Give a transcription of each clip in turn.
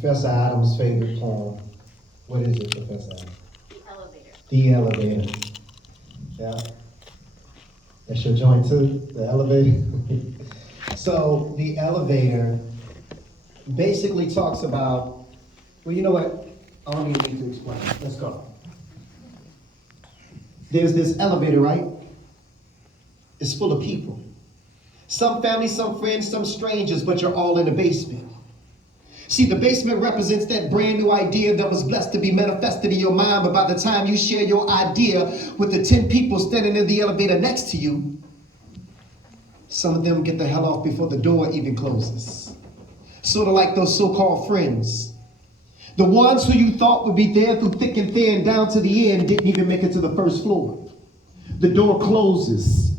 Professor Adams' favorite poem. What is it, Professor Adams? The elevator. The elevator. Yeah. That's your joint too? The elevator? So, the elevator basically talks about, well, you know what? I don't even need to explain. Let's go. There's this elevator, right? It's full of people. Some family, some friends, some strangers, but you're all in the basement. See, the basement represents that brand new idea that was blessed to be manifested in your mind, but by the time you share your idea with the 10 people standing in the elevator next to you, some of them get the hell off before the door even closes. Sort of like those so-called friends. The ones who you thought would be there through thick and thin down to the end didn't even make it to the first floor. The door closes.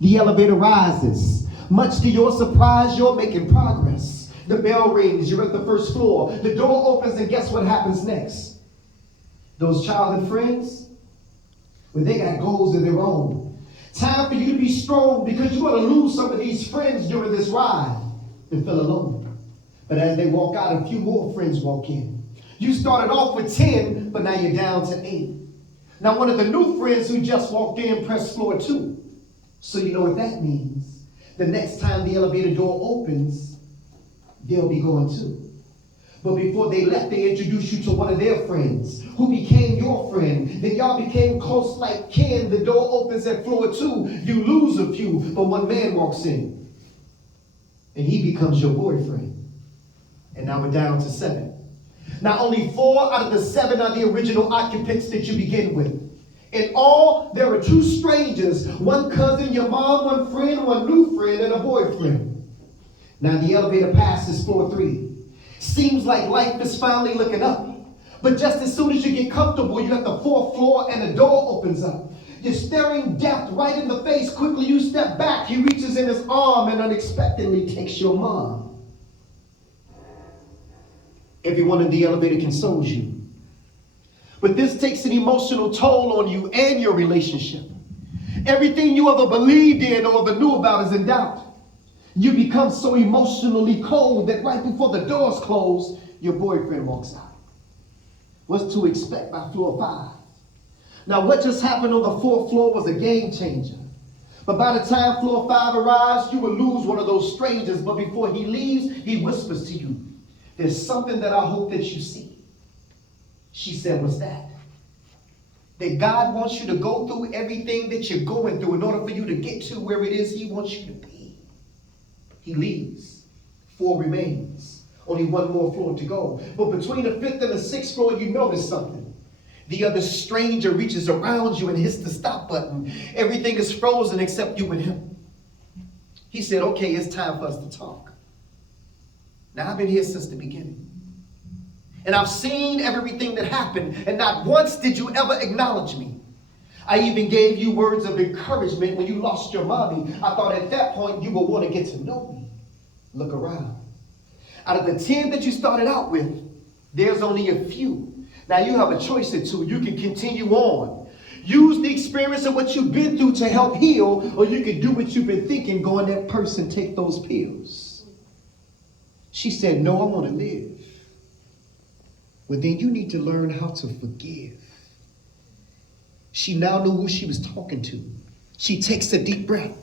The elevator rises. Much to your surprise, you're making progress. The bell rings, you're at the first floor. The door opens, and guess what happens next? Those childhood friends, well, they got goals of their own. Time for you to be strong, because you're going to lose some of these friends during this ride and feel alone. But as they walk out, a few more friends walk in. You started off with 10, but now you're down to 8. Now one of the new friends who just walked in pressed floor 2. So you know what that means. The next time the elevator door opens, they'll be going too. But before they left, they introduced you to one of their friends who became your friend. Then y'all became close like kin. The door opens at floor 2. You lose a few, but one man walks in. And he becomes your boyfriend. And now we're down to 7. Now only 4 out of the 7 are the original occupants that you begin with. In all, there are 2 strangers, one cousin, your mom, one friend, one new friend, and a boyfriend. Now the elevator passes floor 3. Seems like life is finally looking up. But just as soon as you get comfortable, you're at the 4th floor and the door opens up. You're staring death right in the face. Quickly you step back. He reaches in his arm and unexpectedly takes your mom. Everyone in the elevator consoles you. But this takes an emotional toll on you and your relationship. Everything you ever believed in or ever knew about is in doubt. You become so emotionally cold that right before the doors close, your boyfriend walks out. What's to expect by floor 5? Now what just happened on the 4th floor was a game changer. But by the time floor 5 arrives, you will lose one of those strangers. But before he leaves, he whispers to you, "There's something that I hope that you see." She said, "What's that?" That God wants you to go through everything that you're going through in order for you to get to where it is he wants you to be. He leaves. 4 remains. Only 1 more floor to go. But between the 5th and the 6th floor, you notice something. The other stranger reaches around you and hits the stop button. Everything is frozen except you and him. He said, "Okay, it's time for us to talk. Now, I've been here since the beginning. And I've seen everything that happened, and not once did you ever acknowledge me. I even gave you words of encouragement when you lost your mommy. I thought at that point you would want to get to know me. Look around. Out of the 10 that you started out with, there's only a few. Now you have a choice or two. You can continue on. Use the experience of what you've been through to help heal, or you can do what you've been thinking, go in that person, take those pills." She said, "No, I want to live." Well, then you need to learn how to forgive. She now knew who she was talking to. She takes a deep breath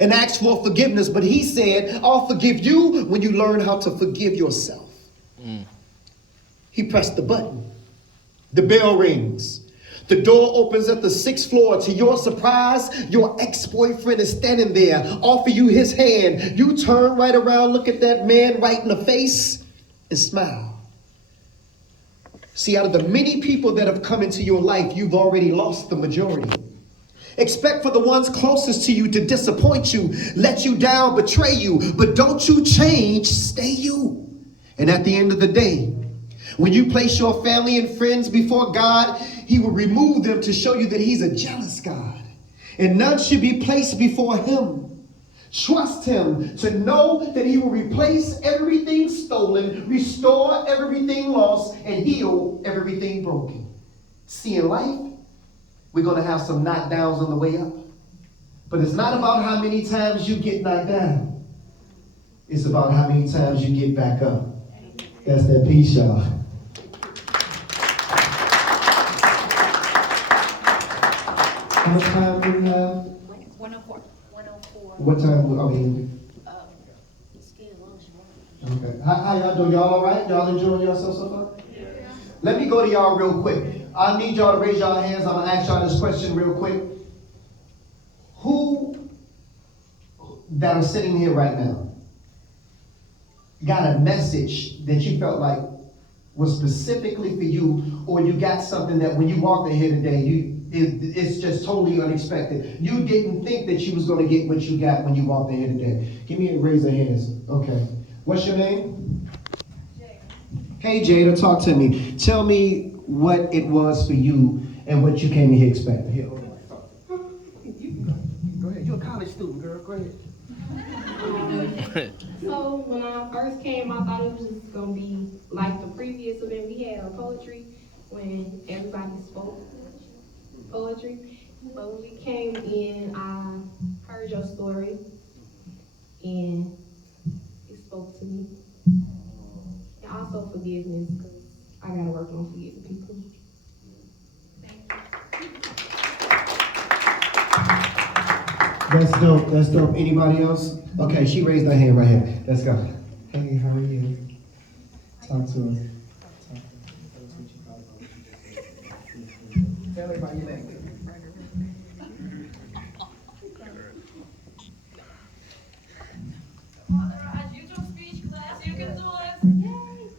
and asks for forgiveness, but he said, "I'll forgive you when you learn how to forgive yourself." He pressed the button. The bell rings. The door opens at the 6th floor. To your surprise, your ex-boyfriend is standing there, offer you his hand. You turn right around, look at that man right in the face, and smile. See, out of the many people that have come into your life, you've already lost the majority. Expect for the ones closest to you to disappoint you, let you down, betray you. But don't you change, stay you. And at the end of the day, when you place your family and friends before God, he will remove them to show you that he's a jealous God. And none should be placed before him. Trust him to know that he will replace everything stolen, restore everything lost, and heal everything broken. See, in life, we're going to have some knockdowns on the way up. But it's not about how many times you get knocked down. It's about how many times you get back up. That's that peace, y'all. How much time do we have? 104. 104. What time? I mean, Stay as long as you want. okay. How y'all doing? Y'all all right? Y'all enjoying yourself so far? Yeah. Let me go to y'all real quick. I need y'all to raise y'all hands. I'm gonna ask y'all this question real quick. Who that are sitting here right now got a message that you felt like was specifically for you, or you got something that when you walked in here today, it's just totally unexpected. You didn't think that you was going to get what you got when you walked in here today. Give me a raise of hands. Okay. What's your name? Jada. Hey Jada, talk to me. Tell me what it was for you and what you came in here expecting. Here, hold on. Go ahead. You're a college student, girl. Go ahead. So when I first came, I thought it was just gonna be like the previous event we had on poetry, when everybody spoke poetry. But when we came in, I heard your story, and it spoke to me. And also forgiveness, because I gotta work on forgiving people. That's dope. That's dope. Anybody else? Okay, she raised her hand right here. Let's go. Hey, how are you? Talk to us. Tell everybody your name. YouTube speech class, you can do it. Yay!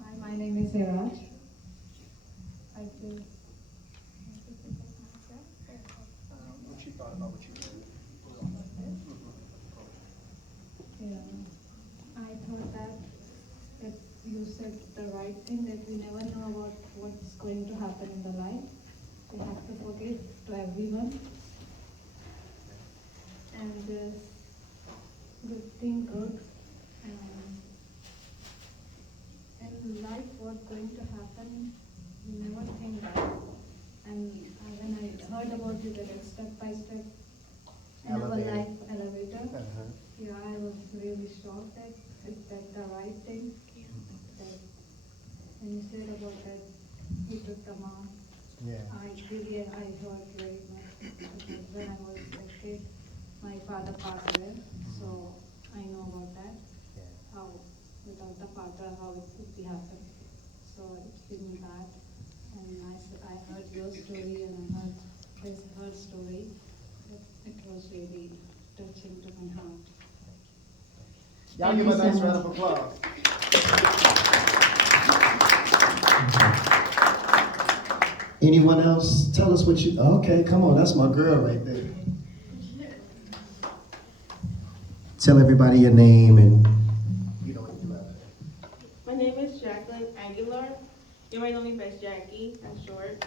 Hi, my name is Siraj. I just What you thought about what you yeah, I thought that you said the right thing, that we never know about what's going to happen in the life. We have to forgive to everyone and just good thing good. In life, what's going to happen, we never think that. And when I heard about you, that it's step by step in our life elevator, yeah, I was really shocked that is that the right thing. That when you said about that, you took the mark. Yeah. I hurt very much because when I was a kid, my father passed away, so I know about that. How without the father, how it would be happen. So it's been bad. And I heard your story and I heard her story. It was really touching to my heart. Y'all give a nice round of applause. Anyone else? Tell us what you. Okay, come on, that's my girl right there. Tell everybody your name and you know what you love. My name is Jacqueline Aguilar. You might know me as Jackie, that's short.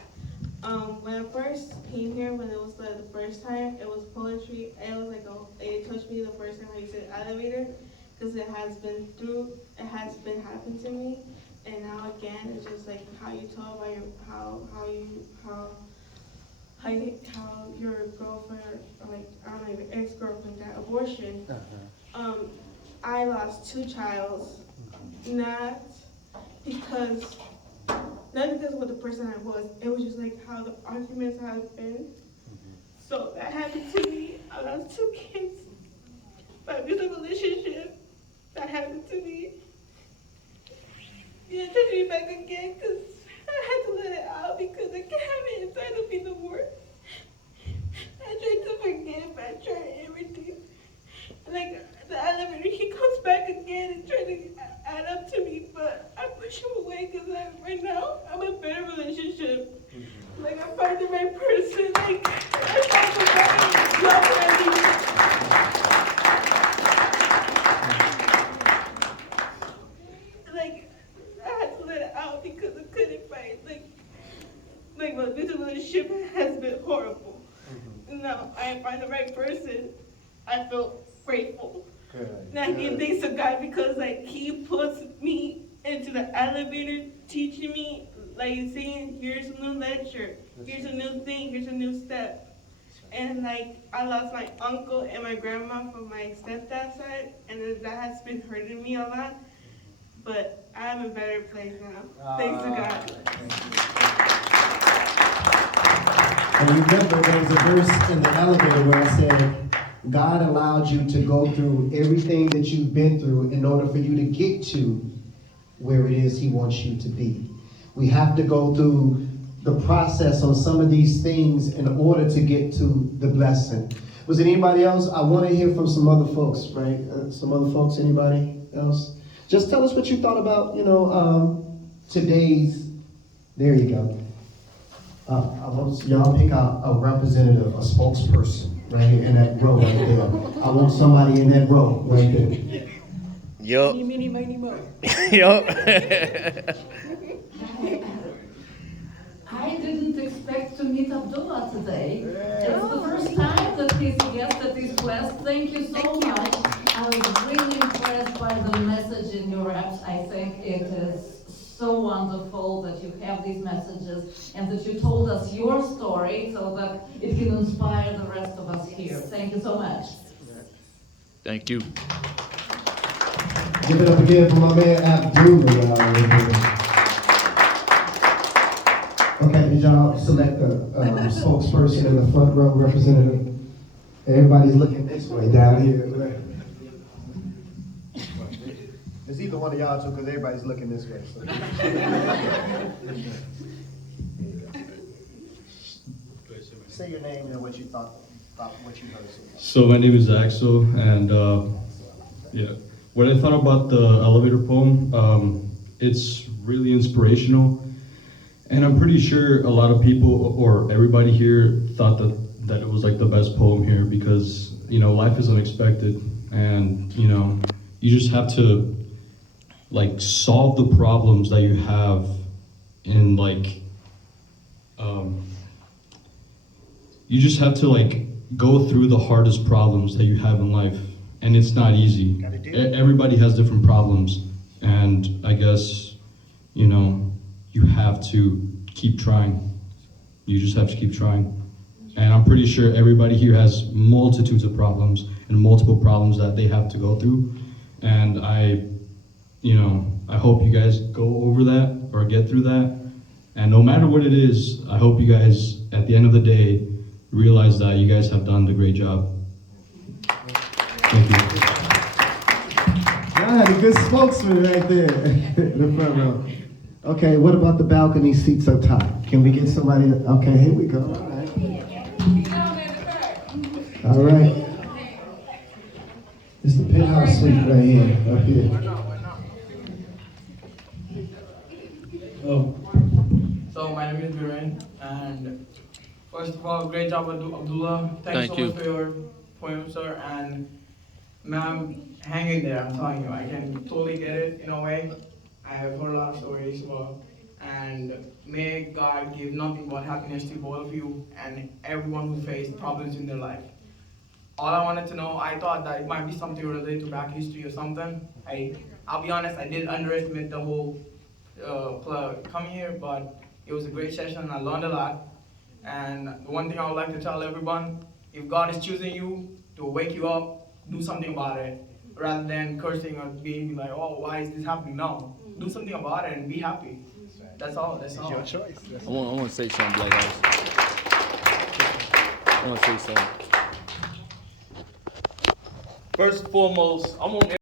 When I first came here, when it was the first time, it was poetry. It was like it touched me the first time how you said elevator, because it has been happened to me, and now again, it's just like how you talk about how your girlfriend, or like I don't know, your ex-girlfriend got abortion. I lost 2 childs, not because of what the person I was. It was just like how the arguments have been. So that happened to me. I lost 2 kids. My abusive relationship, that happened to me. You touched me back again because I had to let it out because I can't have it inside of me no more. I tried to forgive, I tried everything. Like the elevator, he comes back again and tries to add up to me, but I push him away because right now I'm in a better relationship. Like I find the right person, like I find the right love already. Like I had to let it out because I couldn't fight. Like my abusive relationship has been horrible. Now I find the right person. I feel grateful. Good. Now give thanks to God because like he puts me into the elevator teaching me, like saying, here's a new lecture, here's a new thing, here's a new step. And like I lost my uncle and my grandma from my stepdad's side, and that has been hurting me a lot. But I'm in a better place now. Thanks to God. And remember, there was a verse in the elevator where I said, God allowed you to go through everything that you've been through in order for you to get to where it is He wants you to be. We have to go through the process on some of these things in order to get to the blessing. Was it anybody else? I want to hear from some other folks, right? Some other folks, anybody else? Just tell us what you thought about, today's, there you go. I want y'all pick out a representative, a spokesperson, right here in that row right there. I want somebody in that row right there. Yup. Yup. I didn't expect to meet Abdullah today. It's the first time that he's a guest at this class. Thank you so much. I was really impressed by the message in your apps. I think it is so wonderful that you have these messages and that you told us your story so that it can inspire the rest of us here. Thank you so much. Thank you. Give it up again for my man Abdullah. Okay, did y'all select a spokesperson in the front row representative? Everybody's looking this way down here. It's either one of y'all two, because everybody's looking this way. So. Say your name and what you thought about what you heard. So my name is Axel, and what I thought about the elevator poem, it's really inspirational, and I'm pretty sure a lot of people or everybody here thought that it was like the best poem here because life is unexpected, and you just have to like solve the problems that you have in you just have to go through the hardest problems that you have in life, and it's not easy. Everybody has different problems, and I guess you have to keep trying. You just have to keep trying, and I'm pretty sure everybody here has multitudes of problems and multiple problems that they have to go through, and I hope you guys go over that or get through that. And no matter what it is, I hope you guys, at the end of the day, realize that you guys have done the great job. Thank you. Y'all had a good spokesman right there in the front row. Okay, what about the balcony seats up top? Can we get somebody? Okay, here we go. All right. It's the penthouse suite right here, up here. So my name is Viren, and first of all, great job, Abdullah. Thanks so much for your poem, sir. And ma'am, hang in there. I'm telling you, I can totally get it in a way. I have heard a lot of stories about, and may God give nothing but happiness to both of you and everyone who faced problems in their life. All I wanted to know, I thought that it might be something related to Black history or something. I'll be honest, I did underestimate the whole coming here, but it was a great session and I learned a lot. And the one thing I would like to tell everyone, if God is choosing you to wake you up, do something about it, rather than cursing or being like, oh, why is this happening? No, do something about it and be happy. That's all. That's all. It's your choice. I want to say something, Blaq. I want to say something. First and foremost, I want